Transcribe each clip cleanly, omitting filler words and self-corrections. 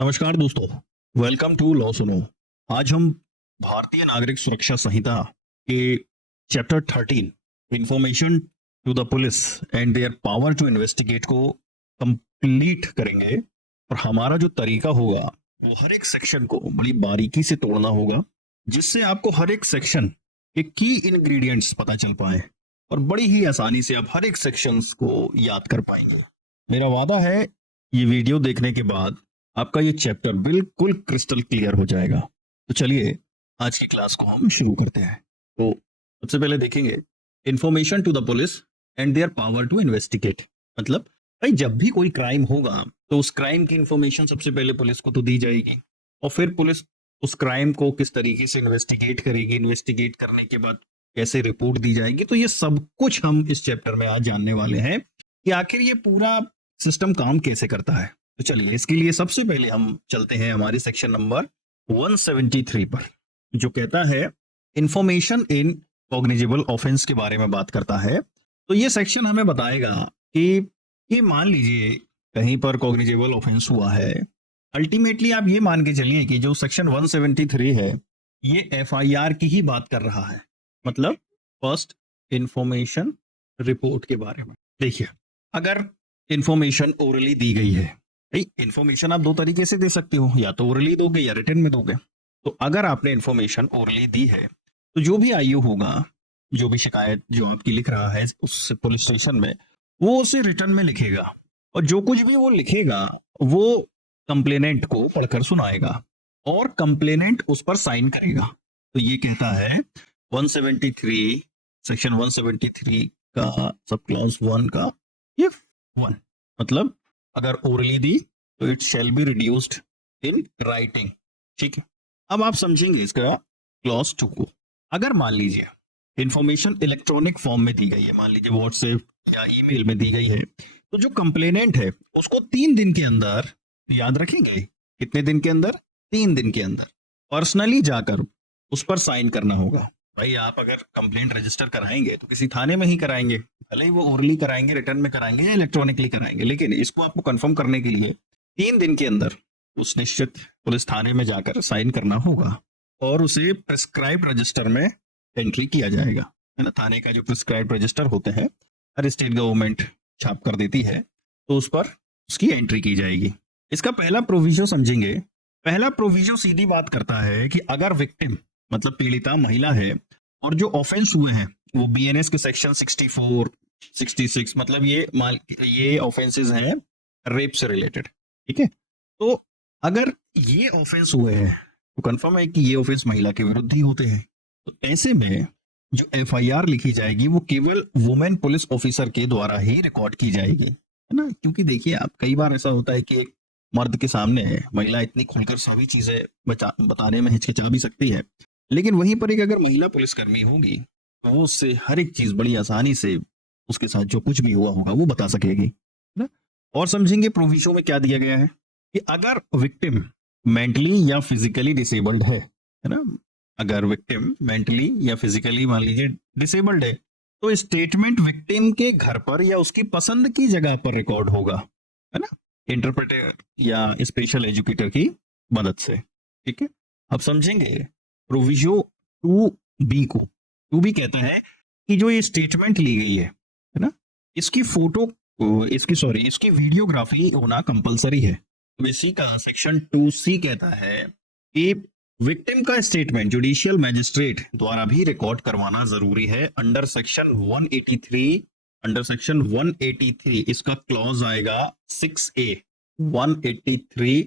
नमस्कार दोस्तों। Welcome to law सुनो। आज हम भारतीय नागरिक सुरक्षा संहिता के chapter 13 information to the police and their power to investigate को कंप्लीट करेंगे। और हमारा जो तरीका होगा वो हर एक सेक्शन को बड़ी बारीकी से तोड़ना होगा, जिससे आपको हर एक सेक्शन के की इंग्रेडिएंट्स पता चल पाए और बड़ी ही आसानी से आप हर एक सेक्शंस को याद कर पाएंगे। मेरा वादा है ये वीडियो देखने के बाद आपका ये चैप्टर बिल्कुल क्रिस्टल क्लियर हो जाएगा। तो चलिए आज की क्लास को हम शुरू करते हैं। तो सबसे पहले देखेंगे information to the police and their power to investigate. मतलब भाई जब भी कोई क्राइम होगा तो उस क्राइम की इंफॉर्मेशन सबसे पहले पुलिस को तो दी जाएगी, और फिर पुलिस उस क्राइम को किस तरीके से इन्वेस्टिगेट करेगी, इन्वेस्टिगेट करने के बाद कैसे रिपोर्ट दी जाएगी। तो ये सब कुछ हम इस चैप्टर में आज जानने वाले हैं कि आखिर ये पूरा सिस्टम काम कैसे करता है। तो चलिए इसके लिए सबसे पहले हम चलते हैं हमारे सेक्शन नंबर 173 पर, जो कहता है इंफॉर्मेशन इन कॉग्निजेबल ऑफेंस के बारे में बात करता है। तो ये सेक्शन हमें बताएगा कि ये मान लीजिए कहीं पर कॉग्निजेबल ऑफेंस हुआ है। अल्टीमेटली आप ये मान के चलिए कि जो सेक्शन 173 है ये एफआईआर की ही बात कर रहा है, मतलब फर्स्ट इंफॉर्मेशन रिपोर्ट के बारे में। देखिए, अगर इंफॉर्मेशन ओरली दी गई है, इंफॉर्मेशन आप दो तरीके से दे सकते हो, या तो ओरली दोगे या रिटन में दोगे। तो अगर आपने इंफॉर्मेशन ओरली दी है तो जो भी आईओ होगा, जो भी शिकायत जो आपकी लिख रहा है उस पुलिस स्टेशन में, वो उसे रिटन में लिखेगा, और जो कुछ भी वो लिखेगा वो कंप्लेनेंट को पढ़कर सुनाएगा और कंप्लेनेंट उस पर साइन करेगा। तो ये कहता है 173 सेक्शन 173 का सब क्लॉज 1 का ये 1, मतलब अगर ओरली दी तो it shall be reduced in writing. ठीक है, अब आप समझेंगे इसका क्लॉज 2 को। अगर मान लीजिए इंफॉर्मेशन इलेक्ट्रॉनिक फॉर्म में दी गई है, मान लीजिए व्हाट्सएप या ईमेल में दी गई है, तो जो कंप्लेनेंट है उसको 3 दिन के अंदर, याद रखेंगे कितने दिन के अंदर, 3 दिन के अंदर पर्सनली जाकर उस पर साइन करना होगा। भाई आप अगर कंप्लेंट रजिस्टर कराएंगे तो किसी थाने में ही कराएंगे, भले ही वो ओरली कराएंगे, रिटर्न में कराएंगे या इलेक्ट्रॉनिकली कराएंगे, लेकिन इसको आपको कंफर्म करने के लिए 3 दिन के अंदर उस निश्चित पुलिस थाने में जाकर साइन करना होगा और उसे प्रिस्क्राइब रजिस्टर में एंट्री किया जाएगा, है ना। थाने का जो प्रिस्क्राइब रजिस्टर होते हैं हर स्टेट गवर्नमेंट छाप कर देती है, तो उस पर उसकी एंट्री की जाएगी। इसका पहला प्रोविजन समझेंगे। पहला प्रोविजन सीधी बात करता है कि अगर विक्टिम मतलब पीड़िता महिला है और जो ऑफेंस हुए हैं वो बीएनएस के सेक्शन 64, 66, मतलब ये ऑफेंसेस हैं रेप से रिलेटेड। ठीक है, तो अगर ये ऑफेंस हुए हैं तो कंफर्म है कि ये ऑफेंस महिला के विरुद्ध ही होते हैं। तो ऐसे में जो एफआईआर लिखी जाएगी वो केवल वुमेन पुलिस ऑफिसर के द्वारा ही रिकॉर्ड की जाएगी, है ना। क्योंकि देखिए आप, कई बार ऐसा होता है कि एक मर्द के सामने महिला इतनी खुलकर सभी चीजें बताने में हिचकिचा भी सकती है, लेकिन वहीं पर एक अगर महिला पुलिसकर्मी होगी तो वो उससे हर एक चीज बड़ी आसानी से उसके साथ जो कुछ भी हुआ होगा वो बता सकेगी, है ना। और समझेंगे प्रोविजन में क्या दिया गया है कि अगर विक्टिम मेंटली या फिजिकली डिसेबल्ड है ना, अगर विक्टिम मेंटली या फिजिकली मान लीजिए डिसेबल्ड है, तो स्टेटमेंट विक्टिम के घर पर या उसकी पसंद की जगह पर रिकॉर्ड होगा, है ना, इंटरप्रेटर या स्पेशल एजुकेटर की मदद से। ठीक है, अब समझेंगे प्रोविजो 2B को। 2B कहता है कि जो ये स्टेटमेंट ली गई है ना, इसकी फोटो, इसकी वीडियोग्राफी होना कंपलसरी है। तो इसी का सेक्शन 2C कहता है कि विक्टिम का स्टेटमेंट जुडिशियल मैजिस्ट्रेट द्वारा भी रिकॉर्ड करवाना जरूरी है। अंडर सेक्शन 183 इसका क्लॉज आएगा 6A, 183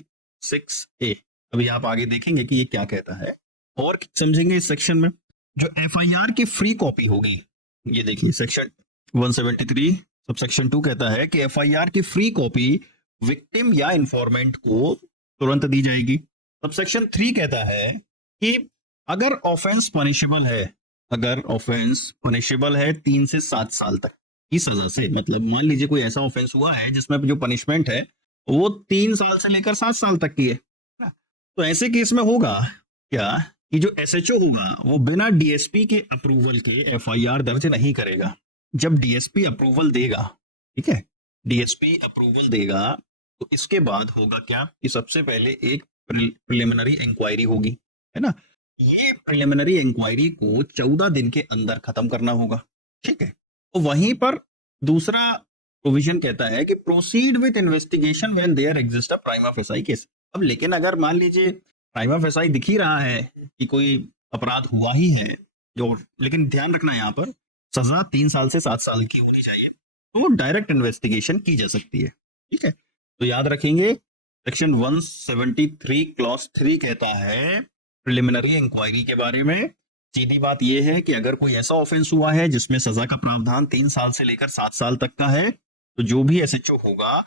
6A। अभी आप आगे देखेंगे कि ये क्या कहता है और समझेंगे इस सेक्शन में। जो एफआईआर की फ्री कॉपी होगी, ये देखिए सेक्शन 173 सब सेक्शन 2 कहता है कि एफआईआर की फ्री कॉपी विक्टिम या इंफॉर्मेंट को तुरंत दी जाएगी। सब सेक्शन 3 कहता है कि अगर ऑफेंस पनिशेबल है, अगर ऑफेंस पनिशेबल है 3 से 7 साल तक की सजा से, मतलब मान लीजिए कोई ऐसा ऑफेंस हुआ है जिसमें जो पनिशमेंट है वो 3 साल से लेकर 7 साल तक की है, तो ऐसे केस में होगा क्या कि जो एसएचओ होगा वो बिना डीएसपी के अप्रूवल के एफआईआर दर्ज नहीं करेगा। जब डीएसपी अप्रूवल देगा, ठीक है, डीएसपी अप्रूवल देगा तो इसके बाद होगा क्या कि सबसे पहले एक प्रिलिमिनरी इंक्वायरी होगी, है ना। ये प्रिलिमिनरी इंक्वायरी को 14 दिन के अंदर खत्म करना होगा, ठीक है। तो वहीं पर दूसरा प्रोविजन कहता है कि proceed with investigation when there exist a prima facie case. अब लेकिन अगर मान लीजिए प्राइमा फेसाई दिख ही रहा है कि कोई अपराध हुआ ही है, जो, लेकिन ध्यान रखना यहाँ पर सजा 3 साल से 7 साल की होनी चाहिए, तो डायरेक्ट इन्वेस्टिगेशन की जा सकती है, ठीक है। तो याद रखेंगे सेक्शन 173 क्लॉज 3 कहता है प्रिलिमिनरी इंक्वायरी के बारे में। सीधी बात यह है कि अगर कोई ऐसा ऑफेंस हुआ है जिसमें सजा का प्रावधान 3 साल से लेकर 7 साल तक का है, तो जो भी एसएचओ होगा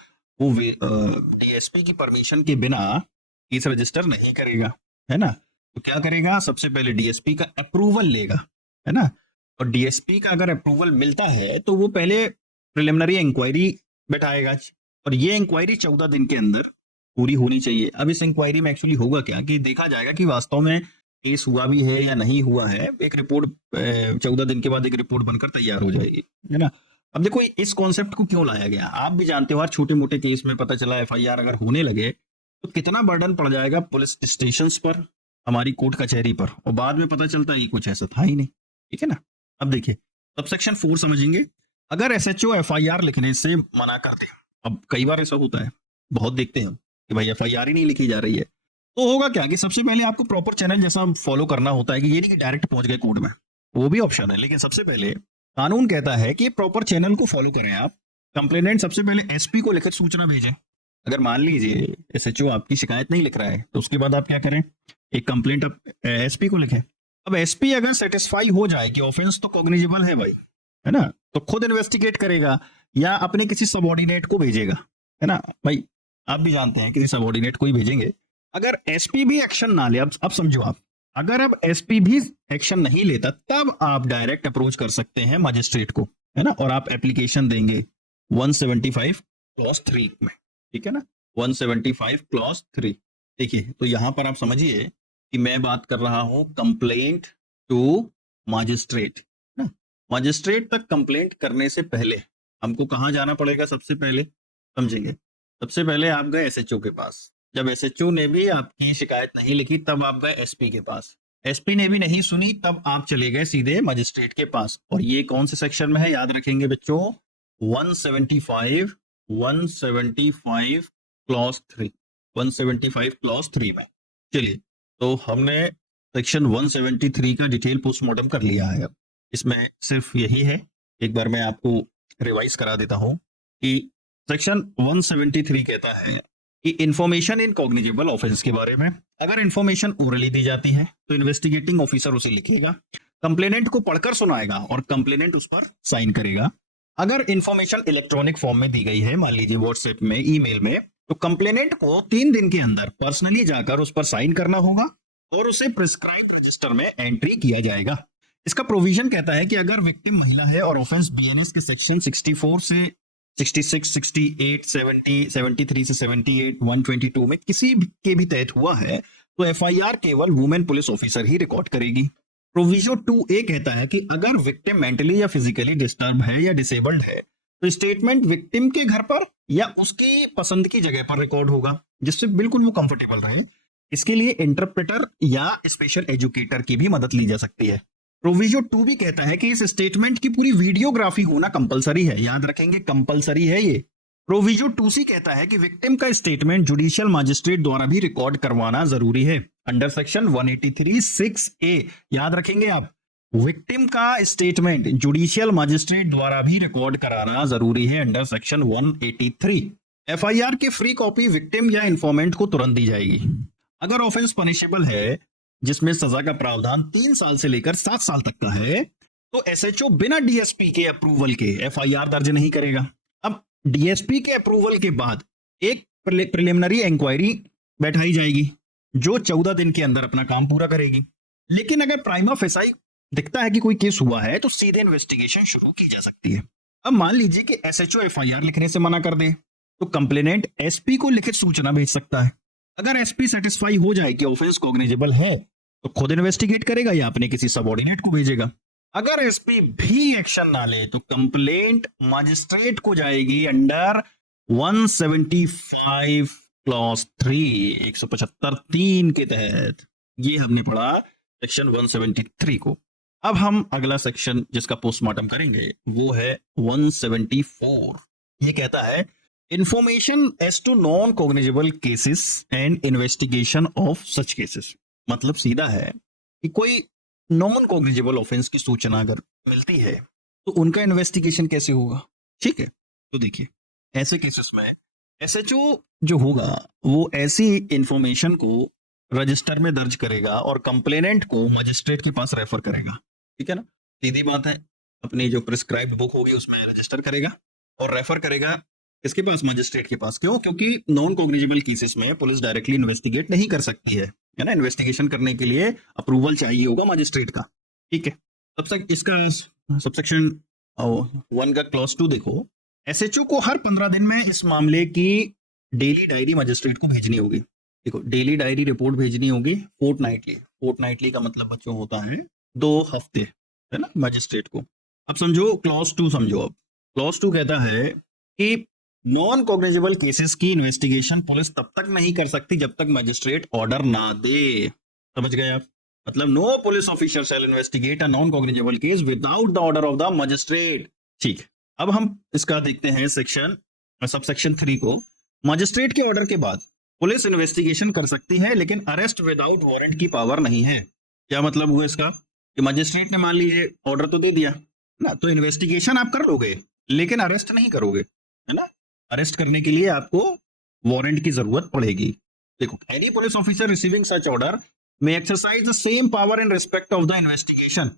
वो डीएसपी की परमिशन के बिना केस रजिस्टर नहीं करेगा, है ना। तो क्या करेगा, सबसे पहले डीएसपी का अप्रूवल लेगा, है ना। और डीएसपी का अगर अप्रूवल मिलता है तो वो पहले प्रिलिमिनरी इंक्वायरी बैठाएगा, और ये इंक्वायरी 14 दिन के अंदर पूरी होनी चाहिए। अब इस इंक्वायरी में एक्चुअली होगा क्या कि देखा जाएगा कि वास्तव में केस हुआ भी है या नहीं हुआ है। एक रिपोर्ट 14 दिन के बाद एक रिपोर्ट बनकर तैयार हो जाएगी, है ना। अब देखो इस कॉन्सेप्ट को क्यों लाया गया, आप भी जानते हो हर छोटे मोटे केस में पता चला एफआईआर अगर होने लगे तो कितना बर्डन पड़ जाएगा पुलिस स्टेशन पर, हमारी कोर्ट कचहरी पर, और बाद में पता चलता है कुछ ऐसा था ही नहीं, ठीक है ना। अब देखिए सबसेक्शन 4 समझेंगे। अगर एसएचओ एफआईआर लिखने से मना कर दे, अब कई बार ऐसा होता है, बहुत देखते हैं कि भाई एफआईआर ही नहीं लिखी जा रही है, तो होगा क्या कि सबसे पहले आपको प्रॉपर चैनल जैसा फॉलो करना होता है कि ये नहीं कि डायरेक्ट पहुंच गए कोर्ट में, वो भी ऑप्शन है, लेकिन सबसे पहले कानून कहता है कि प्रॉपर चैनल को फॉलो करें आप। कंप्लेनेंट सबसे पहले एसपी को लिखित सूचना भेजें। अगर मान लीजिए एसएचओ आपकी शिकायत नहीं लिख रहा है तो उसके बाद आप क्या करें, एक कंप्लेंट आप एसपी को लिखें। अब एसपी अगर सेटिस्फाई हो जाए कि ऑफेंस तो कॉग्निजेबल है भाई, है ना, तो खुद इन्वेस्टिगेट करेगा या अपने किसी सबऑर्डिनेट को भेजेगा, है ना। भाई आप भी जानते हैं किसी सबऑर्डिनेट को ही भेजेंगे। अगर एसपी भी एक्शन ना ले, अब समझो आप, अगर अब एसपी भी एक्शन नहीं लेता तब आप डायरेक्ट अप्रोच कर सकते हैं मजिस्ट्रेट को, है ना, और आप एप्लीकेशन देंगे 175 क्लॉज 3 में, ठीक है ना, 175 क्लॉज 3। देखिए तो यहां पर आप समझिए कि मैं बात कर रहा हूं कंप्लेंट टू मजिस्ट्रेट ना। मजिस्ट्रेट तक कंप्लेंट करने से पहले हमको कहां जाना पड़ेगा, सबसे पहले समझेंगे। सबसे पहले आप गए एसएचओ के पास, जब एसएचओ ने भी आपकी शिकायत नहीं लिखी तब आप गए एसपी के पास, एसपी ने भी नहीं सुनी तब आप चले गए सीधे मजिस्ट्रेट के पास। और ये कौन से सेक्शन में है, याद रखेंगे बच्चों, 175 क्लॉज 3, 175 क्लॉज 3 में। चलिए तो हमने सेक्शन 173 का डिटेल पोस्टमार्टम कर लिया है। अब इसमें सिर्फ यही है, एक बार मैं आपको रिवाइज करा देता हूं कि सेक्शन 173 कहता है कि इंफॉर्मेशन इन कॉग्निजेबल ऑफेंस के बारे में, अगर इंफॉर्मेशन ओरली दी जाती है तो इन्वेस्टिगेटिंग ऑफिसर उसे लिखेगा, कंप्लेनेंट को पढ़कर सुनाएगा और कंप्लेनेंट उस पर साइन करेगा। अगर इंफॉर्मेशन इलेक्ट्रॉनिक फॉर्म में दी गई है, मान लीजिए व्हाट्सएप में, ईमेल में, तो कंप्लेनेंट को 3 दिन के अंदर पर्सनली जाकर उस पर साइन करना होगा और उसे प्रिस्क्राइब्ड रजिस्टर में एंट्री किया जाएगा। इसका प्रोविजन कहता है कि अगर विक्टिम महिला है और ऑफेंस बीएनएस के सेक्शन 64 से 66, 68, 70, 73 से 78, 122 में किसी के भी तहत हुआ है तो एफआईआर केवल वुमेन पुलिस ऑफिसर ही रिकॉर्ड करेगी। प्रोविजो 2A कहता है कि अगर विक्टिम मेंटली या फिजिकली डिस्टर्ब है या डिसेबल्ड है तो स्टेटमेंट विक्टिम के घर पर या उसकी पसंद की जगह पर रिकॉर्ड होगा, जिससे बिल्कुल वो कंफर्टेबल रहे। इसके लिए इंटरप्रेटर या स्पेशल एजुकेटर की भी मदद ली जा सकती है। प्रोविजो 2 भी कहता है कि इस स्टेटमेंट की पूरी वीडियोग्राफी होना कंपलसरी है, याद रखेंगे कंपलसरी है ये। प्रोविजो 2C कहता है कि विक्टिम का स्टेटमेंट जुडिशियल मजिस्ट्रेट द्वारा भी रिकॉर्ड करवाना जरूरी है, अंडर सेक्शन 183(6)A। याद रखेंगे आप, विक्टिम का स्टेटमेंट जुडिशियल मजिस्ट्रेट द्वारा भी रिकॉर्ड कराना जरूरी है, अंडर सेक्शन 183। एफआईआर की फ्री कॉपी विक्टिम या इंफॉर्मेंट को तुरंत दी जाएगी। अगर ऑफेंस पनिशेबल है जिसमें सजा का प्रावधान 3 साल से लेकर 7 साल तक का है तो एसएचओ बिना डीएसपी के अप्रूवल के एफआईआर दर्ज नहीं करेगा। अब डीएसपी के अप्रूवल के बाद एक प्रिलिमिनरी इंक्वायरी बैठाई जाएगी जो 14 दिन के अंदर अपना काम पूरा करेगी। लेकिन अगर प्राइमा फेसाई दिखता है कि कोई केस हुआ है तो सीधे इन्वेस्टिगेशन शुरू की जा सकती है। अब मान लीजिए कि एसएचओ एफआईआर लिखने से मना कर दे तो कंप्लेनेंट एसपी को लिखित सूचना भेज सकता है। अगर एसपी सेटिस्फाई हो जाए कि ऑफेंस कॉग्निजेबल है तो खुद इन्वेस्टिगेट करेगा या अपने किसी सबऑर्डिनेट को भेजेगा। अगर एसपी भी एक्शन ना ले तो कंप्लेंट मजिस्ट्रेट को जाएगी अंडर 175 क्लॉज 3 175(3) के तहत ये हमने पढ़ा सेक्शन 173 को। अब हम अगला सेक्शन जिसका पोस्टमार्टम करेंगे वो है 174। ये कहता है information as to non cognizable cases and investigation of such cases. मतलब सीधा है कि कोई नॉन कॉग्निजेबल ऑफेंस की सूचना अगर मिलती है तो उनका इन्वेस्टिगेशन कैसे होगा। ठीक है, तो देखिए ऐसे केसेस में एसएचओ जो होगा वो ऐसी इंफॉर्मेशन को रजिस्टर में दर्ज करेगा और कंप्लेनेंट को मजिस्ट्रेट के पास रेफर करेगा। ठीक है ना, सीधी बात है। अपनी जो प्रिस्क्राइब्ड बुक होगी उसमें रजिस्टर करेगा और रेफर करेगा इसके पास, मजिस्ट्रेट के पास। क्यों? क्योंकि नॉन कॉग्निजेबल केसेस में पुलिस डायरेक्टली इन्वेस्टिगेट नहीं कर सकती है ना। इन्वेस्टिगेशन करने के लिए अप्रूवल चाहिए होगा मजिस्ट्रेट का। ठीक है, तब तक इसका सबसेक्शन 1 का क्लॉज 2 देखो। एसएचओ को हर 15 दिन में इस मामले की डेली डायरी मजिस्ट्रेट को भेजनी होगी। देखो डेली डायरी रिपोर्ट भेजनी होगी फोर्टनाइटली का मतलब बच्चों होता है 2 हफ्ते, है ना, मजिस्ट्रेट को। अब समझो क्लॉज 2 समझो। अब क्लॉज 2 कहता है कि नॉन कॉग्निजेबल केसेस की इन्वेस्टिगेशन पुलिस तब तक नहीं कर सकती जब तक मजिस्ट्रेट ऑर्डर ना दे। समझ गए आप? मतलब no police officer shall investigate a non cognizable case without the order of the magistrate. ठीक, अब हम इसका देखते हैं सेक्शन सबसेक्शन 3 को। मजिस्ट्रेट के ऑर्डर के बाद पुलिस इन्वेस्टिगेशन कर सकती है लेकिन अरेस्ट विदाउट वारंट की पावर नहीं है। क्या मतलब हुआ इसका? कि मजिस्ट्रेट ने मान लीजिए ऑर्डर तो दे दिया ना, तो इन्वेस्टिगेशन आप कर लोगे लेकिन अरेस्ट नहीं करोगे, है ना। अरेस्ट करने के लिए आपको वारंट की जरूरत पड़ेगी। देखो any police officer receiving such order may exercise the same power in respect of the investigation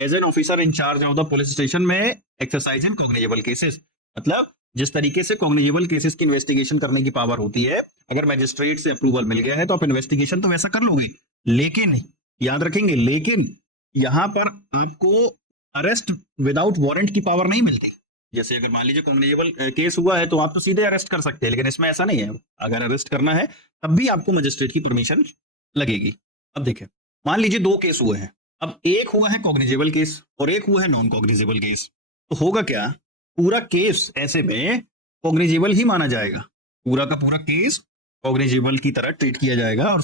as an officer in charge of the police station may exercise in cognizable cases। मतलब जिस तरीके से cognizable cases की investigation करने की power होती है, अगर मैजिस्ट्रेट से अप्रूवल मिल गया है तो आप इन्वेस्टिगेशन तो वैसा कर लोगे, लेकिन याद रखेंगे, लेकिन यहां पर आपको अरेस्ट विदाउट वारंट की पावर नहीं मिलती। जैसे अगर मान लीजिए कॉग्निजेबल केस हुआ है तो आप तो सीधे अरेस्ट कर सकते हैं, लेकिन इसमें ऐसा नहीं है। अगर अरेस्ट करना है तब भी आपको मजिस्ट्रेट की परमिशन लगेगी। अब देखें, मान लीजिए 2 केस हुए हैं। अब एक हुआ है कॉग्निजेबल केस और एक हुआ है नॉन कॉग्निजेबल केस। तो होगा क्या, पूरा केस ऐसे में कॉग्निजेबल ही माना जाएगा। पूरा का पूरा केस कॉग्निजेबल की तरह ट्रीट किया जाएगा। और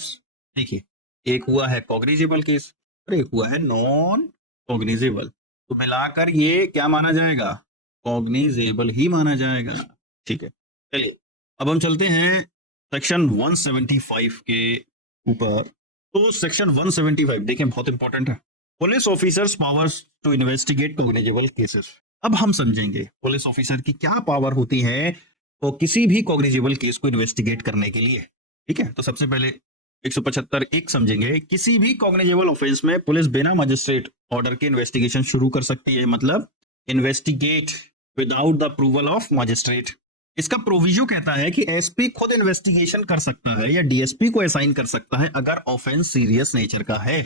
देखिए एक हुआ है कॉग्निजेबल केस और एक हुआ है नॉन कॉग्निजेबल, तो मिलाकर ये क्या माना जाएगा? कॉग्निजेबल ही माना जाएगा। ठीक है, चलिए अब हम चलते हैं सेक्शन 175 के ऊपर। तो सेक्शन 175 देखिए बहुत इंपॉर्टेंट है, police officers powers to investigate cognizable cases. अब हम समझेंगे पुलिस ऑफिसर की क्या पावर होती है तो किसी भी कॉग्निजेबल केस को इन्वेस्टिगेट करने के लिए। ठीक है, तो सबसे पहले 175(1) समझेंगे। किसी भी कॉग्निजेबल ऑफेंस में पुलिस बिना मजिस्ट्रेट ऑर्डर के इन्वेस्टिगेशन शुरू कर सकती है, मतलब investigate without the approval of magistrate. इसका प्रोविजो कहता है कि एसपी खुद इन्वेस्टिगेशन कर सकता है या डीएसपी को असाइन कर सकता है अगर ऑफेंस सीरियस नेचर का है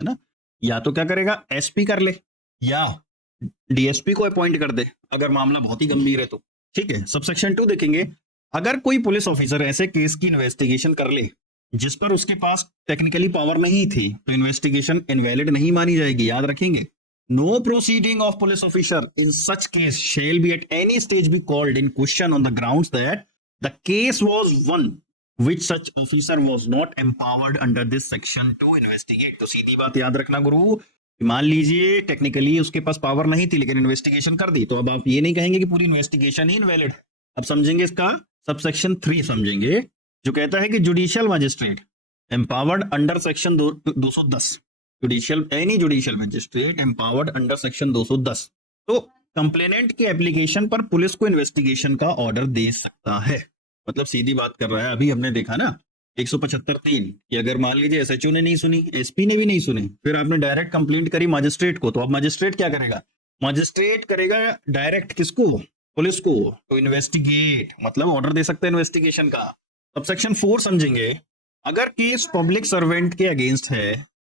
ना। या तो क्या करेगा, एसपी कर ले या डीएसपी को अपॉइंट कर दे अगर मामला बहुत ही गंभीर है तो। ठीक है, सबसेक्शन 2 देखेंगे। अगर कोई पुलिस ऑफिसर ऐसे केस की इन्वेस्टिगेशन कर ले जिस पर उसके पास टेक्निकली पावर नहीं थी तो इन्वेस्टिगेशन इनवैलिड नहीं मानी जाएगी। याद रखेंगे, no proceeding of police officer in such case shall be at any stage be called in question on the grounds that the case was one which such officer was not empowered under this section to investigate। तो सीधी बात याद रखना गुरु, मान लीजिए technically उसके पास power नहीं थी लेकिन इन्वेस्टिगेशन कर दी, तो अब आप ये नहीं कहेंगे कि पूरी इन्वेस्टिगेशन ही इनवैलिड। अब समझेंगे इसका सबसेक्शन 3 समझेंगे, जो कहता है कि judicial magistrate empowered under section 210, any judicial magistrate empowered under section 210 तो कंप्लेनेंट के एप्लीकेशन पर पुलिस को इन्वेस्टिगेशन का ऑर्डर दे सकता है। मतलब सीधी बात कर रहा है, अभी हमने देखा ना 175(3) कि अगर मान लीजिए एसएचओ ने नहीं सुनी, एसपी ने भी नहीं सुनी, फिर आपने डायरेक्ट कंप्लेंट करी मजिस्ट्रेट को, तो अब मजिस्ट्रेट क्या करेगा? मजिस्ट्रेट करेगा डायरेक्ट किसको? पुलिस को, तो इन्वेस्टिगेट मतलब ऑर्डर दे सकते हैं इन्वेस्टिगेशन का। सबसेक्शन 4 समझेंगे। अगर केस पब्लिक सर्वेंट के अगेंस्ट है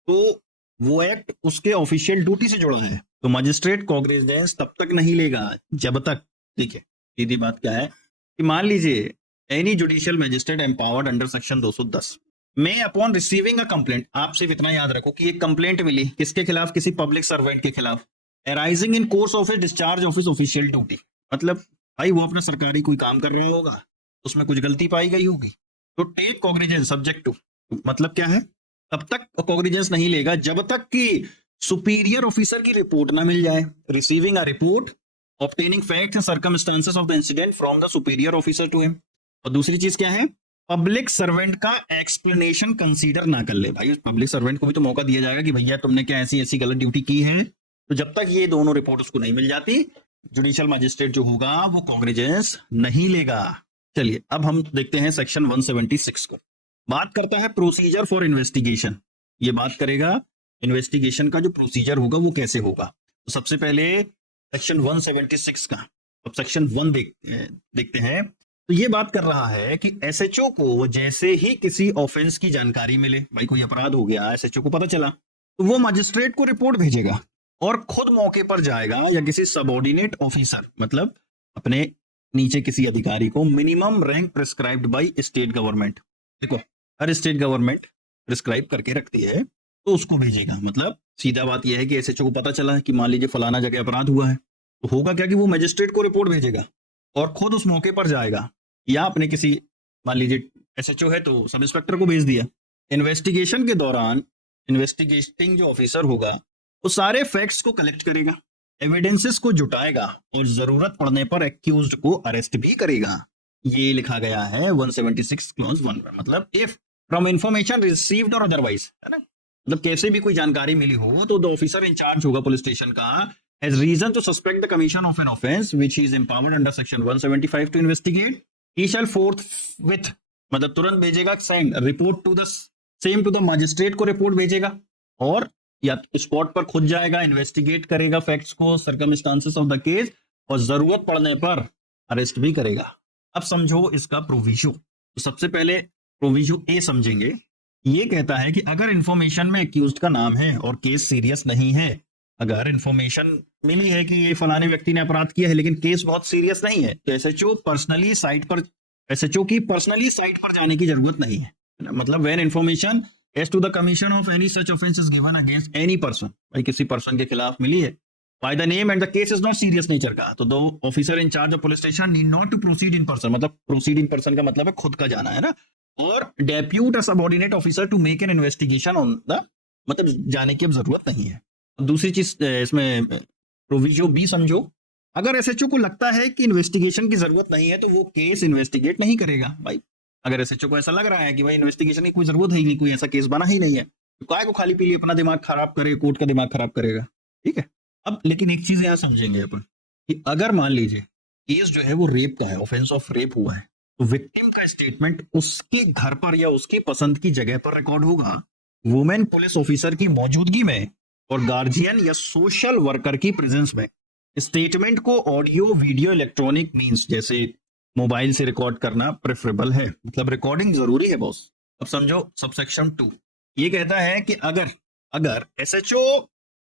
तो वो एक्ट उसके ऑफिशियल ड्यूटी से जुड़ा है, तो मजिस्ट्रेट कॉग्निजेंस तब तक नहीं लेगा जब तक, ठीक है, सीधी बात क्या है कि मान लीजिए any judicial magistrate empowered under section 210 में अपॉन रिसीविंग अ कंप्लेंट, आप सिर्फ इतना याद रखो कि एक कंप्लेंट मिली किसके खिलाफ? किसी पब्लिक सर्वेंट के खिलाफ, arising in course of discharge of his official duty. मतलब भाई वो अपना सरकारी कोई काम कर रहा होगा उसमें कुछ गलती पाई गई होगी। तो टेक कॉग्निजेंस सब्जेक्ट टू, मतलब क्या है, तब तक कॉग्निजेंस नहीं लेगा जब तक कि सुपीरियर ऑफिसर की रिपोर्ट ना मिल जाए। Receiving a report, obtaining facts and circumstances of the incident from the superior officer to him. और दूसरी चीज क्या है, पब्लिक सर्वेंट का एक्सप्लेनेशन कंसीडर ना कर ले। भाई पब्लिक सर्वेंट को भी तो मौका दिया जाएगा कि भैया तुमने क्या ऐसी ऐसी गलत ड्यूटी की है। तो जब तक ये दोनों रिपोर्ट उसको नहीं मिल जाती, जुडिशियल मजिस्ट्रेट जो होगा वो कॉग्निजेंस नहीं लेगा। चलिए अब हम देखते हैं सेक्शन 176 को। बात करता है प्रोसीजर फॉर इन्वेस्टिगेशन। ये बात करेगा इन्वेस्टिगेशन का जो प्रोसीजर होगा वो कैसे होगा। तो सबसे पहले सेक्शन 176 का अब सेक्शन 1 देखते हैं। तो ये बात कर रहा है कि एसएचओ को जैसे ही किसी ऑफेंस की जानकारी मिले, भाई कोई अपराध हो गया, एसएचओ को पता चला, तो वो मजिस्ट्रेट को रिपोर्ट भेजेगा और खुद मौके पर जाएगा या किसी सबऑर्डिनेट ऑफिसर, मतलब अपने नीचे किसी अधिकारी को, minimum rank prescribed by state government. देखो हर स्टेट गवर्नमेंट प्रिस्क्राइब करके रखती है, तो उसको भेजेगा। मतलब सीधा बात यह है कि एसएचओ को पता चला है कि मान लीजिए फलाना जगह अपराध हुआ है, तो होगा क्या कि वो मजिस्ट्रेट को रिपोर्ट भेजेगा और खुद उस मौके पर जाएगा, या अपने किसी, मान लीजिए एसएचओ है तो सब इंस्पेक्टर को भेज दिया। इन्वेस्टिगेशन के दौरान इन्वेस्टिगेटिंग जो ऑफिसर होगा वो सारे फैक्ट्स को कलेक्ट करेगा, एविडेंसेस को जुटाएगा और जरूरत पड़ने पर एक्यूज्ड को अरेस्ट भी करेगा। ये लिखा गया है 176 क्लॉज 1 में। मतलब इफ फ्रॉम इंफॉर्मेशन रिसीव्ड और अदरवाइज, है ना, मतलब कैसे भी कोई जानकारी मिली हो तो द ऑफिसर इंचार्ज होगा पुलिस स्टेशन का has reason to suspect the commission of an offense which he is empowered under section 175 to investigate, he shall forthwith, मतलब तुरंत भेजेगा, send report to the same to the magistrate को report भेजेगा, और या spot पर खुद जाएगा, इन्वेस्टिगेट करेगा फैक्ट्स को, सर्कमस्टांसेस ऑफ द केस, और जरूरत पड़ने पर अरेस्ट भी करेगा। अब समझो इसका प्रोविजो। तो सबसे पहले प्रोविजो ए समझेंगे। ये कहता है कि अगर इंफॉर्मेशन में एक्यूज्ड का नाम है और केस सीरियस नहीं है, अगर इंफॉर्मेशन मिली है कि ये फलाने व्यक्ति ने अपराध किया है लेकिन केस बहुत सीरियस नहीं है, तो एसएचओ की पर्सनली साइट पर जाने की जरूरत नहीं है। मतलब when information as to the commission of any such offence is given against any person, भाई किसी पर्सन के खिलाफ मिली है, by the name and the case is not serious nature का, तो दो officer in charge of police station need not to proceed in person, मतलब प्रोसीड इन पर्सन का मतलब है खुद का जाना, है ना, और depute a subordinate officer to make an investigation on the, मतलब जाने की अब जरूरत नहीं है। दूसरी चीज इसमें प्रोविजो बी समझो, अगर एसएचओ को लगता है कि इन्वेस्टिगेशन की जरूरत नहीं है तो वो केस इन्वेस्टिगेट नहीं करेगा। भाई अगर एसएचओ को ऐसा लग रहा है कि भाई इन्वेस्टिगेशन की कोई जरूरत है नहीं, कोई ऐसा केस बना ही नहीं है, तो काय को खाली पीली अपना दिमाग खराब करे, कोर्ट का दिमाग खराब करेगा। ठीक है। अब लेकिन एक चीज यहाँ समझेंगे अपन कि अगर मान लीजिए केस जो है वो रेप का है, ऑफेंस ऑफ रेप हुआ है, तो विक्टिम का स्टेटमेंट उसके घर पर या उसकी पसंद की जगह पर रिकॉर्ड होगा, वुमेन पुलिस ऑफिसर की मौजूदगी में और गार्जियन या सोशल वर्कर की प्रेजेंस में। स्टेटमेंट को ऑडियो वीडियो इलेक्ट्रॉनिक मींस जैसे मोबाइल से रिकॉर्ड करना प्रेफरेबल है, मतलब रिकॉर्डिंग जरूरी है बॉस। अब समझो सबसेक्शन 2 ये कहता है कि अगर एसएचओ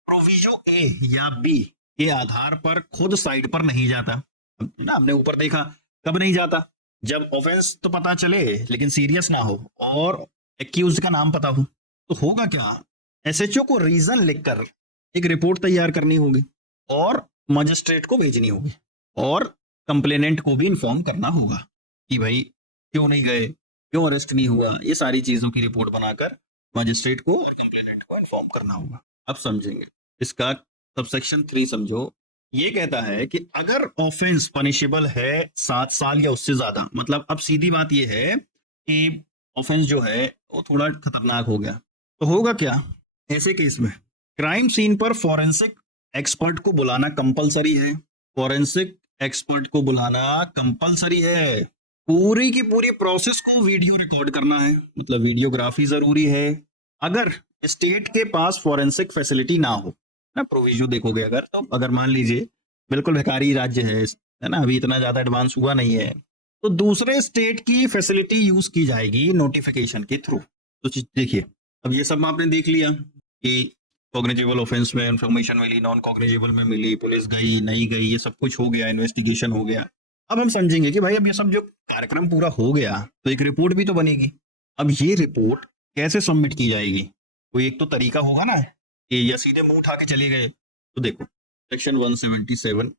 प्रोविजो ए या बी के आधार पर खुद साइट पर नहीं जाता, ना आपने ऊपर देखा कब नहीं जाता, जब ऑफेंस तो पता चले लेकिन सीरियस ना हो और एक्यूज का नाम पता हो, तो होगा क्या, एसएचओ को रीजन लिखकर एक रिपोर्ट तैयार करनी होगी और मजिस्ट्रेट को भेजनी होगी और कंप्लेनेंट को भी इन्फॉर्म करना होगा कि भाई क्यों नहीं गए, क्यों अरेस्ट नहीं हुआ, ये सारी चीजों की रिपोर्ट बनाकर मजिस्ट्रेट को और कंप्लेनेंट को इन्फॉर्म करना होगा। अब समझेंगे इसका सबसेक्शन 3 समझो। ये कहता है कि अगर ऑफेंस पनिशेबल है 7 साल या उससे ज्यादा, मतलब अब सीधी बात यह है कि ऑफेंस जो है वो थोड़ा खतरनाक हो गया, तो होगा क्या ऐसे केस में, क्राइम सीन पर फॉरेंसिक एक्सपर्ट को बुलाना कंपलसरी है। फॉरेंसिक एक्सपर्ट को बुलाना कंपलसरी है। पूरी की पूरी प्रोसेस को वीडियो रिकॉर्ड करना है, मतलब वीडियोग्राफी जरूरी है। अगर स्टेट के पास फॉरेंसिक फैसिलिटी ना हो ना, प्रोविजो देखोगे अगर, तो अगर मान लीजिए बिल्कुल भिखारी राज्य है ना, अभी इतना ज्यादा एडवांस हुआ नहीं है, तो दूसरे स्टेट की फैसिलिटी यूज की जाएगी नोटिफिकेशन के थ्रू। तो देखिए अब ये सब आपने देख लिया कि कॉग्निजेबल ऑफेंस में इंफॉर्मेशन मिली, नॉन कॉग्निजेबल में मिली, पुलिस गई नहीं गई, ये सब कुछ हो गया, इन्वेस्टिगेशन हो गया। अब हम समझेंगे कि भाई अब ये सब जो कार्यक्रम पूरा हो गया तो एक रिपोर्ट भी तो बनेगी। अब ये रिपोर्ट कैसे सबमिट की जाएगी, कोई एक तो तरीका होगा ना कि या सीधे मुंह उठा के चले गए। तो देखो सेक्शन 177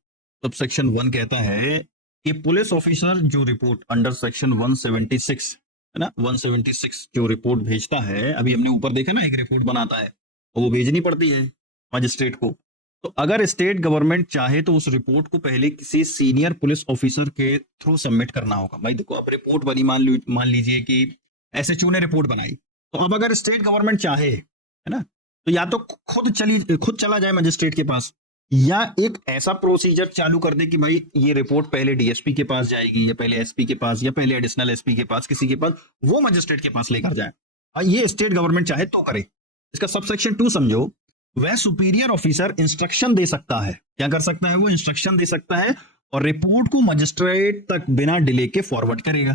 सब सेक्शन 1 कहता है कि पुलिस ऑफिसर जो रिपोर्ट अंडर सेक्शन 176 है ना, 176 जो रिपोर्ट भेजता है, अभी हमने ऊपर देखा ना एक रिपोर्ट बनाता है, तो वो भेजनी पड़ती है मजिस्ट्रेट को। तो अगर स्टेट गवर्नमेंट चाहे तो उस रिपोर्ट को पहले किसी सीनियर पुलिस ऑफिसर के थ्रू सबमिट करना होगा। भाई देखो, अब रिपोर्ट बनी, मान लीजिए कि एसएचओ ने रिपोर्ट बनाई, तो अब अगर स्टेट गवर्नमेंट चाहे, है ना, तो या तो खुद चला जाए मजिस्ट्रेट के पास, या एक ऐसा प्रोसीजर चालू कर दे कि भाई ये रिपोर्ट पहले डीएसपी के पास जाएगी, या पहले एसपी के पास, या पहले एडिशनल एसपी के पास, किसी के पास, वो मजिस्ट्रेट के पास लेकर जाए। और ये स्टेट गवर्नमेंट चाहे तो करे। इसका सबसेक्शन 2 समझो, वह सुपीरियर ऑफिसर इंस्ट्रक्शन दे सकता है। क्या कर सकता है? वो इंस्ट्रक्शन दे सकता है और रिपोर्ट को मजिस्ट्रेट तक बिना डिले के फॉरवर्ड करेगा।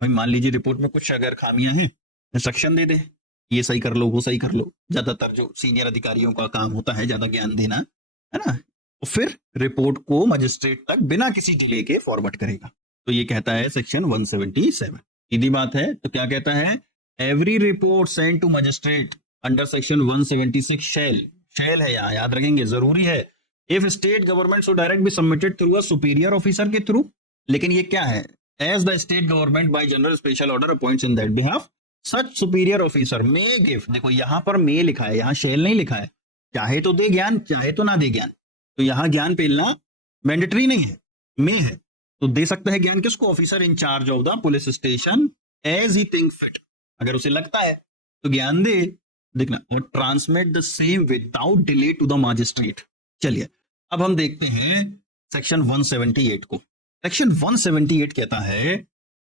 भाई मान लीजिए रिपोर्ट में कुछ अगर खामियां हैं, इंस्ट्रक्शन दे दे, ये सही कर लो, वो सही कर लो। ज्यादातर जो सीनियर अधिकारियों का काम होता है ज्यादा ज्ञान देना, है ना, तो फिर रिपोर्ट को मजिस्ट्रेट तक बिना किसी डिले के फॉरवर्ड करेगा। तो ये कहता है सेक्शन 177। सीधी बात है। तो क्या कहता है? Every report send to magistrate under section 176 shall है, यहाँ याद रखेंगे, जरूरी है। If state government so direct be submitted through a superior officer के थ्रू। लेकिन ये क्या है? As the state government by general special order appoints in that behalf such superior officer may give. देखो यहाँ पर मे लिखा है, यहाँ शेल नहीं लिखा है। चाहे तो दे ज्ञान, चाहे तो ना दे ज्ञान। तो यहाँ ज्ञान पेलना मैंडेटरी नहीं है, मे है। तो दे सकता है ज्ञान किसको? Officer in charge of the police station as he think fit. अगर उसे लगता है तो ज्ञान दे, देखना, और transmit the same without delay to the magistrate. चलिए अब हम देखते हैं सेक्शन 178 को। सेक्शन 178 कहता है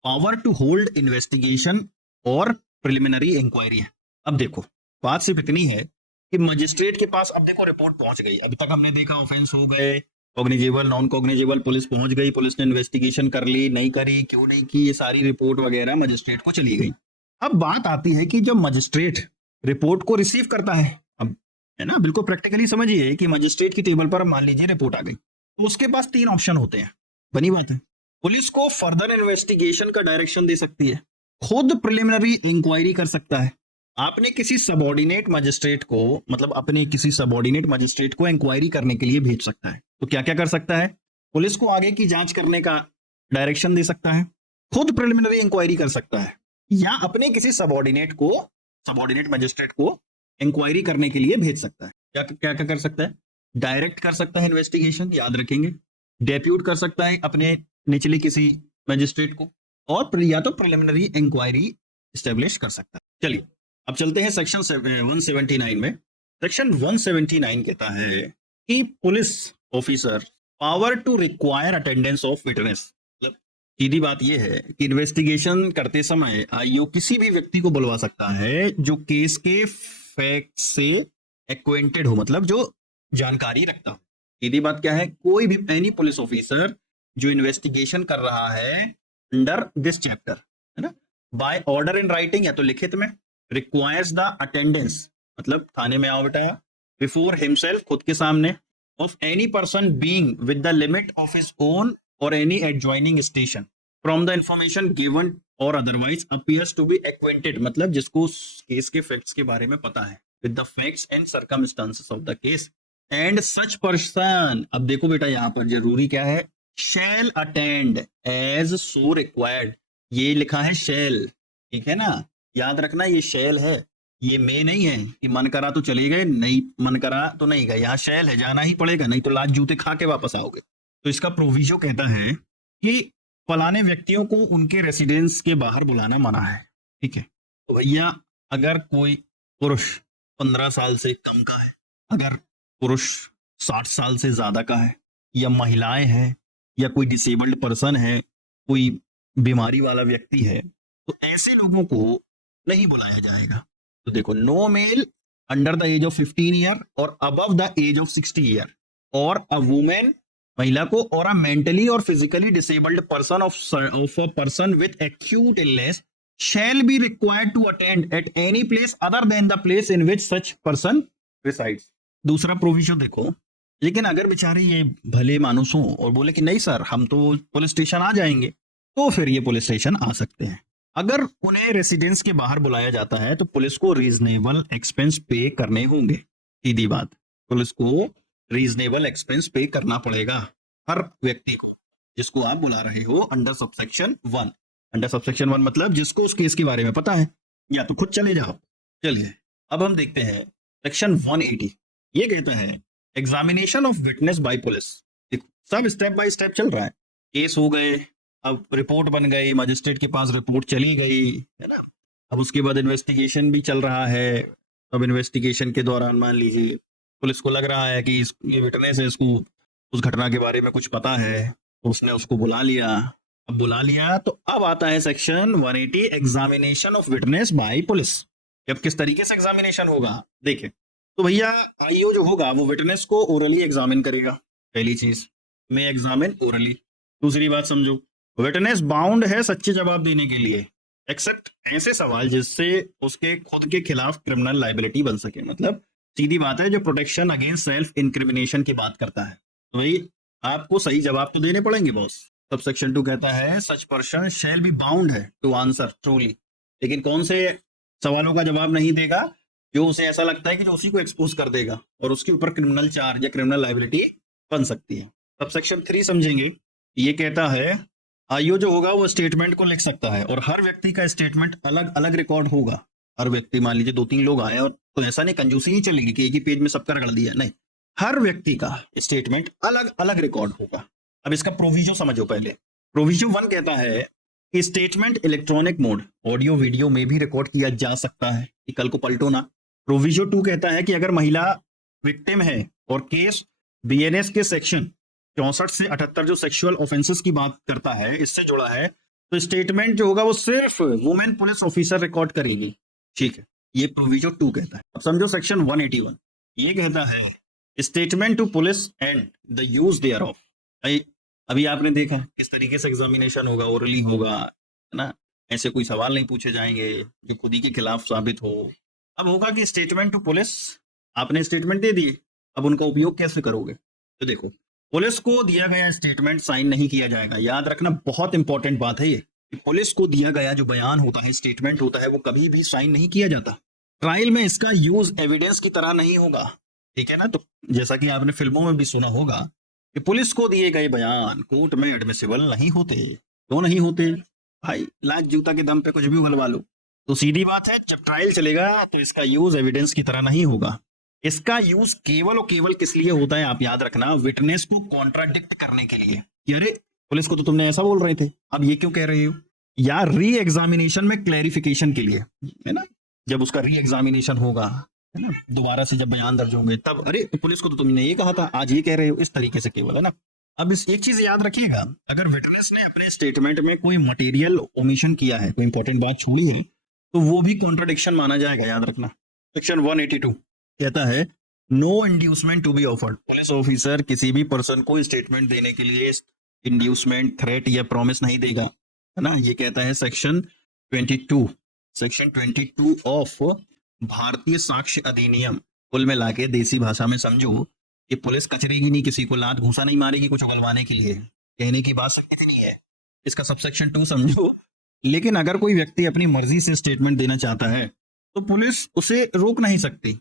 पावर टू होल्ड इन्वेस्टिगेशन और प्रिलिमिनरी इंक्वायरी है। अब देखो बात सिर्फ इतनी है कि मजिस्ट्रेट के पास अब देखो रिपोर्ट पहुंच गई। अभी तक हमने देखा ऑफेंस हो गए, कॉग्निजेबल, नॉन कॉग्निजेबल, पुलिस पहुंच गई, पुलिस ने इन्वेस्टिगेशन कर ली, नहीं करी, क्यों नहीं की, ये सारी रिपोर्ट वगैरह मजिस्ट्रेट को चली गई। अब बात आती है कि जब मजिस्ट्रेट रिपोर्ट को रिसीव करता है, अब है ना, बिल्कुल प्रैक्टिकली समझिए कि मजिस्ट्रेट की टेबल पर मान लीजिए रिपोर्ट आ गई, तो उसके पास 3 ऑप्शन होते हैं। बनी बात है। पुलिस को फर्दर इन्वेस्टिगेशन का डायरेक्शन दे सकती है, खुद प्रिलिमिनरी इंक्वायरी कर सकता है, आपने किसी सबऑर्डिनेट मजिस्ट्रेट को, मतलब अपने किसी सबऑर्डिनेट मजिस्ट्रेट को इंक्वायरी करने के लिए भेज सकता है। तो क्या क्या कर सकता है? पुलिस को आगे की जांच करने का डायरेक्शन दे सकता है, खुद प्रिलिमिनरी इंक्वायरी कर सकता है, या अपने किसी सबऑर्डिनेट मजिस्ट्रेट को इंक्वायरी करने के लिए भेज सकता है। क्या क्या क्या कर सकता है? डायरेक्ट कर सकता है इन्वेस्टिगेशन, याद रखेंगे, डेप्यूट कर सकता है अपने निचले किसी मजिस्ट्रेट को, और या तो प्रिलिमिनरी इंक्वायरी एस्टेब्लिश कर सकता है। चलिए अब चलते हैं सेक्शन 179 में। सेक्शन 179 कहता है कि police officer power to require attendance of witness. मतलब सीधी बात यह है कि इन्वेस्टिगेशन करते समय आईओ किसी भी व्यक्ति को बुलवा सकता है जो केस के फैक्ट से एक्वेंटेड हो, मतलब जो जानकारी रखता हो। सीधी बात क्या है? कोई भी एनी पुलिस ऑफिसर जो इन्वेस्टिगेशन कर रहा है अंडर दिस चैप्टर, है ना, बाय ऑर्डर इन राइटिंग, या तो लिखित में, रिक्वायर्स द अटेंडेंस, मतलब थाने में आओ बेटा, बिफोर हिमसेल्फ, खुद के सामने, of any person being with the limit of his own और any adjoining station from the information given और otherwise appears to be acquainted, मतलब जिसको केस के फैक्ट्स के बारे में पता है, with the facts and circumstances of the case, and such person. अब देखो बेटा यहाँ पर जरूरी क्या है? शैल अटेंड एज सो रिक्वायर्ड। ये लिखा है शैल, ठीक है ना, याद रखना ये शैल है, ये मे नहीं है कि मन करा तो चले गए, नहीं मन करा तो नहीं गए। यहाँ शैल है, जाना ही पड़ेगा, नहीं तो लात जूते खा के वापस आओगे। तो इसका प्रोविजो कहता है कि फलाने व्यक्तियों को उनके रेसिडेंस के बाहर बुलाना मना है, ठीक है। तो भैया अगर कोई पुरुष 15 साल से कम का है, अगर पुरुष 60 साल से ज्यादा का है, या महिलाएं हैं, या कोई डिसेबल्ड पर्सन है, कोई बीमारी वाला व्यक्ति है, तो ऐसे लोगों को नहीं बुलाया जाएगा। तो देखो, no male under the age of 15 year और above the age of 60 year, और अ वुमेन, महिला को, और अ मेंटली और physically disabled person of a person with acute illness shall be required to attend at any place other than the place in which such person resides। दूसरा provision देखो, लेकिन अगर बेचारे ये भले मानुस हों और बोले कि नहीं सर हम तो पुलिस स्टेशन आ जाएंगे, तो फिर ये पुलिस स्टेशन आ सकते हैं। अगर उन्हें रेसिडेंस के बाहर बुलाया जाता है तो पुलिस को रीजनेबल एक्सपेंस पे करने होंगे। सीधी बात, पुलिस को रीजनेबल एक्सपेंस पे करना पड़ेगा हर व्यक्ति को। जिसको आप बुला रहे हो अंडर सबसेक्शन 1। अंडर सबसेक्शन 1 मतलब जिसको उस केस के बारे में पता है, या तो खुद चले जाओ। चलिए अब हम देखते हैं सेक्शन 180। ये कहता है examination of witness bye police. देखो सब स्टेप बाय स्टेप चल रहा है। केस हो गए, अब रिपोर्ट बन गई, मजिस्ट्रेट के पास रिपोर्ट चली गई, है ना। अब उसके बाद इन्वेस्टिगेशन भी चल रहा है। अब इन्वेस्टिगेशन के दौरान मान लीजिए पुलिस को लग रहा है कि ये विटनेस है, इसको उस घटना के बारे में कुछ पता है, तो उसने उसको बुला लिया। अब बुला लिया तो अब आता है section 180 examination of witness bye police. अब किस तरीके से एग्जामिनेशन होगा देखिए। तो भैया आईओ जो होगा वो विटनेस को ओरली एग्जामिन करेगा, पहली चीज में एग्जामिन ओरली। दूसरी बात समझो, विटनेस बाउंड है सच्चे जवाब देने के लिए एक्सेप्ट ऐसे सवाल जिससे उसके खुद के खिलाफ क्रिमिनल लाइबिलिटी बन सके। मतलब सीधी बात है, जो प्रोटेक्शन अगेंस्ट सेल्फ इंक्रिमिनेशन की बात करता है, तो भाई आपको सही जवाब तो देने पड़ेंगे बॉस। सब सेक्शन 2 कहता है such person shall be bound है टू आंसर ट्रूली। लेकिन कौन से सवालों का जवाब नहीं देगा? जो उसे ऐसा लगता है कि जो उसी को एक्सपोज कर देगा और उसके ऊपर क्रिमिनल चार्ज या क्रिमिनल लाइबिलिटी बन सकती है। सब सेक्शन 3 समझेंगे। ये कहता है आईओ जो होगा वो स्टेटमेंट को लिख सकता है और हर व्यक्ति का स्टेटमेंट अलग अलग रिकॉर्ड होगा। हर व्यक्ति, मान लीजिए 2-3 लोग आए और तो ऐसा नहीं, कंजूसी नहीं चलेगी कि एक ही पेज में सबका रगड़ दिया, नहीं, हर व्यक्ति का स्टेटमेंट अलग अलग रिकॉर्ड होगा। अब इसका प्रोविजो समझो पहले। प्रोविजो 1 कहता है कि statement electronic mode audio video में भी रिकॉर्ड किया जा सकता है, कि कल को पलटो ना। प्रोविजो 2 कहता है कि अगर महिला विक्टिम है और केस बीएनएस के सेक्शन 64 से 78 जो सेक्सुअल ऑफेंसेस की बात करता है, इससे जुड़ा है, तो स्टेटमेंट जो होगा वो सिर्फ वुमेन पुलिस ऑफिसर रिकॉर्ड करेगी। ठीक है, ये प्रोविजो 2 कहता है। अब समझो सेक्शन 181। ये कहता है statement to police and the use thereof. अभी आपने देखा किस तरीके से एग्जामिनेशन होगा, ओरली होगा, है ना। ऐसे कोई सवाल नहीं पूछे जाएंगे जो खुद ही के खिलाफ साबित हो। अब होगा कि स्टेटमेंट टू पुलिस, आपने स्टेटमेंट दे दिए, अब उनका उपयोग कैसे करोगे? तो देखो, पुलिस को दिया गया स्टेटमेंट साइन नहीं किया जाएगा। याद रखना, बहुत इंपॉर्टेंट बात है ये कि पुलिस को दिया गया जो बयान होता है, स्टेटमेंट होता है, वो कभी भी साइन नहीं किया जाता। ट्रायल में इसका यूज एविडेंस की तरह नहीं होगा, ठीक है ना। तो जैसा कि आपने फिल्मों में भी सुना होगा कि पुलिस को दिए गए बयान कोर्ट में एडमिसिबल नहीं होते। क्यों नहीं होते भाई? लाख जूता के दम पे कुछ भी उगलवा लो। तो सीधी बात है, जब ट्रायल चलेगा तो इसका यूज एविडेंस की तरह नहीं होगा। इसका यूज केवल और केवल किस लिए होता है, आप याद रखना, विटनेस को कॉन्ट्राडिक्ट करने के लिए कि अरे पुलिस को तो तुमने ऐसा बोल रहे थे, अब ये क्यों कह रहे हो, या री एग्जामिनेशन में क्लैरिफिकेशन के लिए, है ना। जब उसका री एग्जामिनेशन होगा, है ना, दोबारा से जब बयान दर्ज होंगे, तब अरे पुलिस को तो तुमने ये कहा था, आज ये कह रहे हो, इस तरीके से केवल, है ना। अब इस एक चीज याद रखिएगा, अगर विटनेस ने अपने स्टेटमेंट में कोई मटेरियल ओमिशन किया है, कोई इंपॉर्टेंट बात छोड़ी है, तो वो भी कॉन्ट्राडिक्शन माना जाएगा, याद रखना। सेक्शन 182 कहता है no inducement to be offered. Police officer किसी भी पर्सन को स्टेटमेंट देने के लिए इंड्यूसमेंट, थ्रेट या प्रॉमिस नहीं देगा, है ना। ये कहता है सेक्शन 22। सेक्शन 22 ऑफ भारतीय साक्ष्य अधिनियम। कुल मिला के देसी भाषा में समझो कि पुलिस कचरेगी नहीं, किसी को लात घूसा नहीं मारेगी कुछ उगलवाने के लिए। कहने की बात सकती नहीं है, इसका सबसेक्शन 2 समझो। लेकिन अगर कोई व्यक्ति अपनी मर्जी से स्टेटमेंट देना चाहता है तो पुलिस उसे रोक नहीं सकती।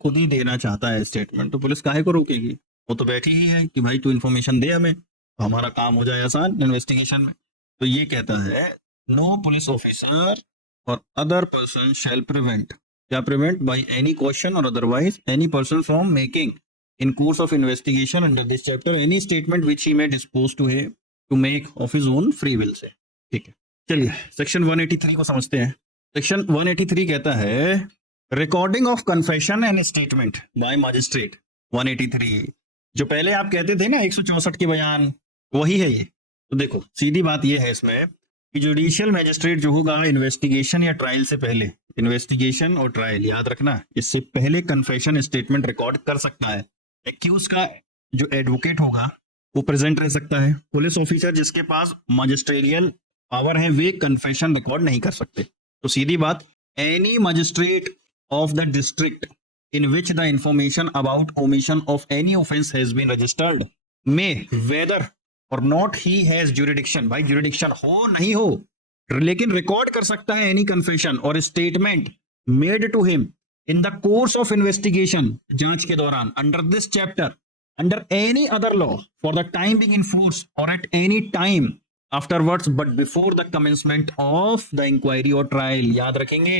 खुद ही देना चाहता है स्टेटमेंट, तो पुलिस काहे को रोकेगी? वो तो बैठी ही है कि भाई तू इन्फॉर्मेशन दे हमें, तो हमारा काम हो जाए आसान इन्वेस्टिगेशन में। तो ये कहता है no police officer or other person shall prevent, क्या prevent, by any question or otherwise any person from making in course of investigation under this chapter any statement which he may dispose to make of his own free will से। ठीक है, चलिए section 183 को समझते हैं। Section 183 कहता है recording of confession and statement by magistrate. 183 जो पहले आप कहते थे ना 164 के बयान, वही है ये। तो देखो सीधी बात ये है इसमें कि जुडिशियल मैजिस्ट्रेट जो होगा इन्वेस्टिगेशन या ट्रायल से पहले, इन्वेस्टिगेशन और ट्रायल याद रखना, इससे पहले कन्फेशन स्टेटमेंट रिकॉर्ड कर सकता है। एक्यूज का जो एडवोकेट होगा वो प्रेजेंट रह सकता है। पुलिस ऑफिसर जिसके पास मजिस्ट्रेरियल पावर है वे कन्फेशन रिकॉर्ड नहीं कर सकते। तो सीधी बात, any magistrate of the district in which the information about omission of any offense has been registered may whether or not he has jurisdiction, भाई jurisdiction हो नहीं हो, लेकिन रिकॉर्ड कर सकता है any confession और statement made to him in the course of investigation, जांच के दौरान, under this chapter, under any other law for the time being in force or at any time afterwards but before the commencement of the inquiry or trial. याद रखेंगे,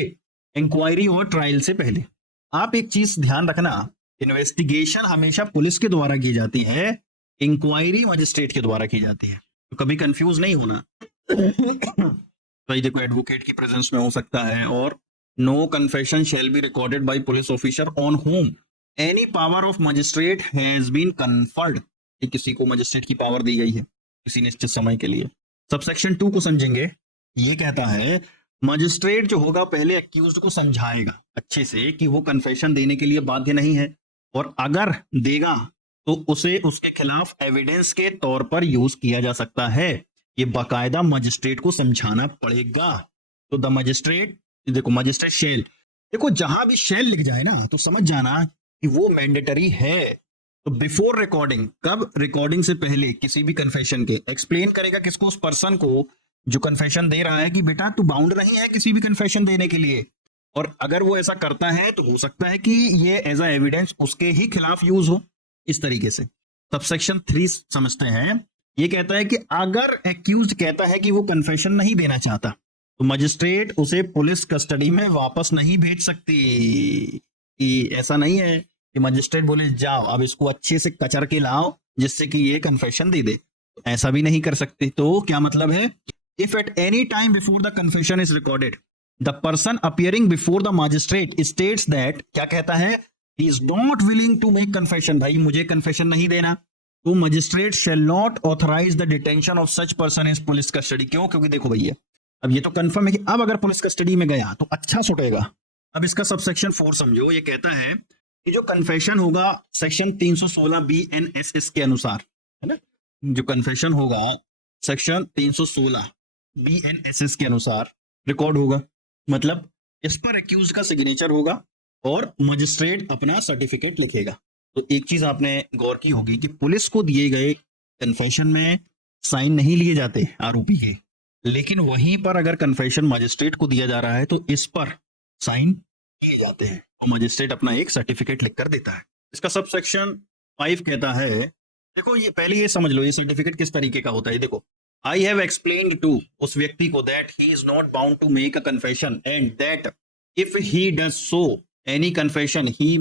inquiry और trial से पहले। आप एक चीज ध्यान रखना, इन्वेस्टिगेशन हमेशा पुलिस के द्वारा की जाती है, इंक्वायरी मजिस्ट्रेट के द्वारा की जाती है, तो कभी कंफ्यूज नहीं होना। भाई देखो, एडवोकेट की प्रेजेंस में हो सकता है, और no confession shall be recorded by police officer on whom any power of magistrate has been conferred, किसी को मजिस्ट्रेट की पावर दी गई है किसी निश्चित समय के लिए। सबसेक्शन 2 को समझेंगे। ये कहता है मजिस्ट्रेट जो होगा पहले अक्यूज्ड को समझाएगा अच्छे से कि वो कन्फेशन देने के लिए बाध्य नहीं है, और अगर देगा तो उसे उसके खिलाफ एविडेंस के तौर पर यूज किया जा सकता है। ये बाकायदा मजिस्ट्रेट को समझाना पड़ेगा। तो द मजिस्ट्रेट, देखो मजिस्ट्रेट शेल, देखो जहां भी शेल लिख जाए ना तो समझ जाना कि वो मैंडेटरी है। तो बिफोर रिकॉर्डिंग, कब? रिकॉर्डिंग से पहले किसी भी कन्फेशन के एक्सप्लेन करेगा किसको? उस पर्सन को जो कन्फेशन दे रहा है कि बेटा तू बाउंड नहीं है किसी भी कन्फेशन देने के लिए, और अगर वो ऐसा करता है तो हो सकता है कि ये एज अ एविडेंस उसके ही खिलाफ यूज हो, इस तरीके से। सबसेक्शन 3 समझते हैं। ये कहता है कि अगर एक्यूज्ड कहता है कि वो कन्फेशन नहीं देना चाहता तो मजिस्ट्रेट उसे पुलिस कस्टडी में वापस नहीं भेज सकती। कि ऐसा नहीं है कि मजिस्ट्रेट बोले जाओ अब इसको अच्छे से कचर के लाओ जिससे कि ये कन्फेशन दे दे, ऐसा भी नहीं कर सकते। तो क्या मतलब है? If at any time before the confession is recorded the person appearing before the magistrate states that, क्या कहता है? He is not willing to make confession, भाई मुझे कन्फेशन नहीं देना, तो magistrate shall not authorize the detention of such person is police custody. क्यों? क्योंकि देखो भैया, अब ये तो कंफर्म है कि अब अगर पुलिस कस्टडी में गया तो अच्छा सुटेगा। अब इसका सबसेक्शन 4 समझो। ये कहता है कि जो कन्फेशन होगा सेक्शन 316 BNSS के अनुसार, है ना, जो कन्फेशन होगा सेक्शन 316 BNSS के अनुसार रिकॉर्ड होगा, मतलब इस पर एक्यूज का सिग्नेचर होगा और मजिस्ट्रेट अपना सर्टिफिकेट लिखेगा। तो एक चीज आपने गौर की होगी कि पुलिस को दिए गए कन्फेशन में साइन नहीं लिए जाते आरोपी के, लेकिन वहीं पर अगर कन्फेशन मजिस्ट्रेट को दिया जा रहा है तो इस पर साइन किए जाते हैं और मजिस्ट्रेट अपना एक सर्टिफिकेट लिख कर देता है। इसका सब सेक्शन 5 कहता है, देखो ये पहले ये समझ लो ये सर्टिफिकेट किस तरीके का होता है। देखो, आई हैव एक्सप्लेन्ड टू, उस व्यक्ति को, that he is not bound to make a confession and that if he does so any confession he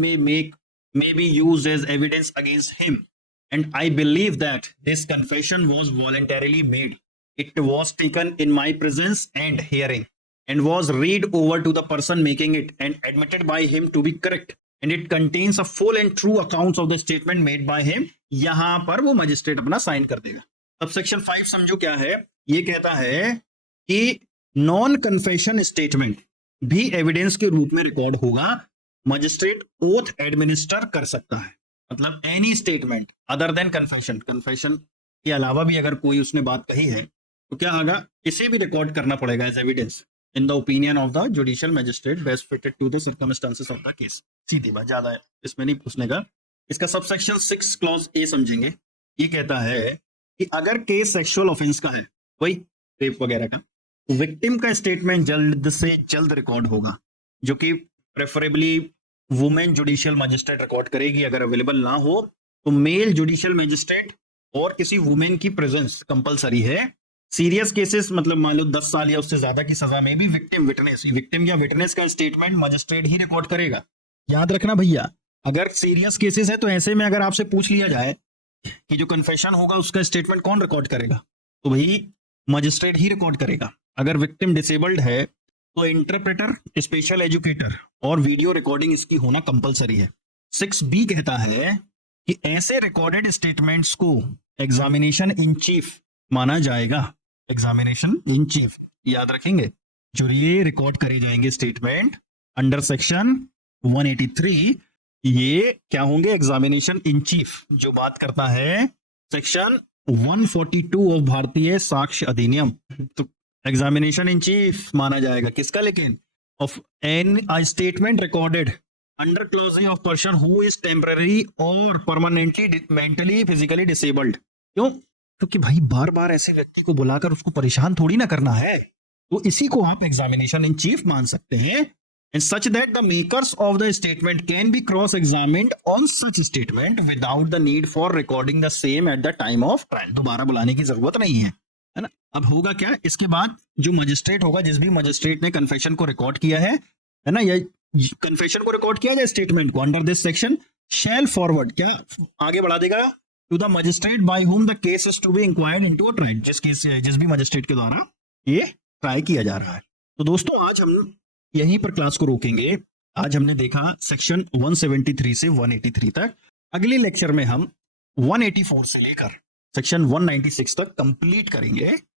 may be used as evidence against him, and I believe that this confession was voluntarily made. It was taken in my presence and hearing and was read over to the person making it and admitted by him to be correct, and it contains a full and true accounts of the statement made by him. यहां पर वो magistrate अपना sign कर देगा। अब section 5 समझो क्या है। ये कहता है कि नॉन कन्फेशन स्टेटमेंट भी एविडेंस के रूप में रिकॉर्ड होगा, मजिस्ट्रेट ओथ एडमिनिस्टर कर सकता है, मतलब any statement other than confession, confession के अलावा भी अगर कोई उसने बात कही है तो क्या होगा, इसे भी रिकॉर्ड करना पड़ेगा as evidence in the opinion of the judicial magistrate best fitted to the circumstances of the case. सीधी बात, ज्यादा है इसमें नहीं पूछने का। इसका सबसेक्शन 6 क्लॉज ए समझेंगे। ये कहता है कि अगर केस सेक्सुअल ऑफेंस का है, वही रेप वगैरह का, तो विक्टिम का स्टेटमेंट जल्द से जल्द रिकॉर्ड होगा, जो कि preferably women judicial magistrate record करेगी। अगर अवेलेबल ना हो तो मेल जुडिशियल मजिस्ट्रेट और किसी वुमेन की प्रेजेंस कंपलसरी है। सीरियस केसेस, मतलब मान लो 10 साल या उससे ज्यादा की सजा में भी विक्टिम या विटनेस का स्टेटमेंट मजिस्ट्रेट ही रिकॉर्ड करेगा। याद रखना भैया, अगर सीरियस केसेस है तो ऐसे में अगर आपसे पूछ लिया जाए कि जो कन्फेशन होगा उसका स्टेटमेंट कौन रिकॉर्ड करेगा, तो भाई मजिस्ट्रेट ही रिकॉर्ड करेगा। अगर विक्टिम डिसेबल्ड है तो इंटरप्रेटर, स्पेशल एजुकेटर और वीडियो रिकॉर्डिंग इसकी होना कंपलसरी है। 6B कहता है कि ऐसे रिकॉर्डेड स्टेटमेंट्स को एग्जामिनेशन इन चीफ माना जाएगा। एग्जामिनेशन इन चीफ याद रखेंगे, जो ये रिकॉर्ड करे जाएंगे स्टेटमेंट अंडर सेक्शन 183, ये क्या होंगे, एग्जामिनेशन इन चीफ, जो बात करता है सेक्शन 142 ऑफ भारतीय साक्ष्य अधिनियम। तो एग्जामिनेशन इन चीफ माना जाएगा किसका, लेकिन of an statement recorded under clause of person who is temporary और परमानेंटली मेंटली फिजिकली डिसेबल्ड। क्यों? क्योंकि भाई बार बार ऐसे व्यक्ति को बुलाकर उसको परेशान थोड़ी ना करना है, तो इसी को आप एग्जामिनेशन इन चीफ मान सकते हैं। and such that the makers of the statement can be cross examined on such statement without the need for recording the same at the time of trial. दोबारा बुलाने की जरूरत नहीं है ना. अब होगा क्या, इसके बाद जो मजिस्ट्रेट होगा, जिस भी मजिस्ट्रेट ने कन्फेशन को रिकॉर्ड किया है ना, या कन्फेशन को रिकॉर्ड किया जाए स्टेटमेंट को, under this section shall forward, क्या आगे बढ़ा देगा, to the magistrate by whom the case is to be inquired into a trial, जिस भी मजिस्ट्रेट के द्वारा ये ट्राई किया जा रहा है. तो दोस्तों आज हम यहीं पर क्लास को रोकेंगे. आज हमने देखा सेक्शन 173 से 183 तक. अगले लेक्चर में हम 184 से लेकर सेक्शन 196 तक कंप्लीट करेंगे.